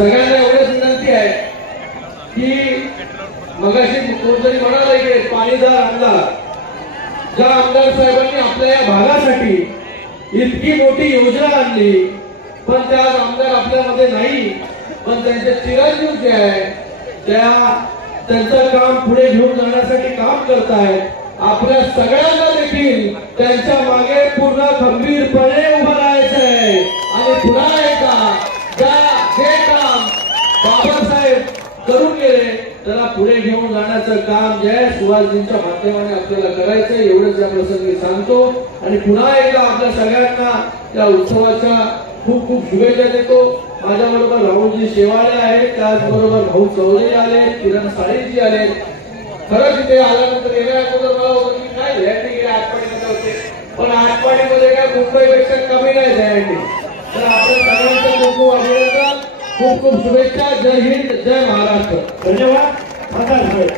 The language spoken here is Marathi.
सगळ्यांना एवढंच विनंती आहे की मगाशी कोणतरी म्हणाले की पाणीदार आमदार, ज्या आमदार साहेबांनी आपल्या या भागासाठी इतकी मोठी योजना आणली, पण त्या आमदार आपल्यामध्ये नाही, पण त्यांचे चिरंजीव जे आहे त्यांचं काम पुढे घेऊन जाण्यासाठी काम करतायत. आपल्या सगळ्यांना देखील त्यांच्या मागे पूर्ण खंबीरपणे उभं राहायचं आहे आणि पुन्हा एकदा जे काम बाबासाहेब करून गेले त्याला पुढे घेऊन जाण्याचं काम जय सुभाषजींच्या माध्यमाने आपल्याला करायचंय. एवढंच या प्रसंगी सांगतो आणि पुन्हा एकदा आपल्या सगळ्यांना या उत्सवाच्या खूप खूप शुभेच्छा देतो. माझ्याबरोबर राहुलजी शेवाळे आहेत, त्याचबरोबर भाऊ चौधरी आले, किरण साळीजी आले. खरंच इथे आल्यानंतर येण्या अगोदर मला होतं की काय झॅन्डी आटपाडीमध्ये होते, पण आटपाडीमध्ये काय मुंबईपेक्षा कमी नाही झॅन्डी. तर आपल्या सगळ्यांचं खूप खूप अभिनंदन, खूप खूप शुभेच्छा. जय हिंद, जय महाराष्ट्र. धन्यवाद.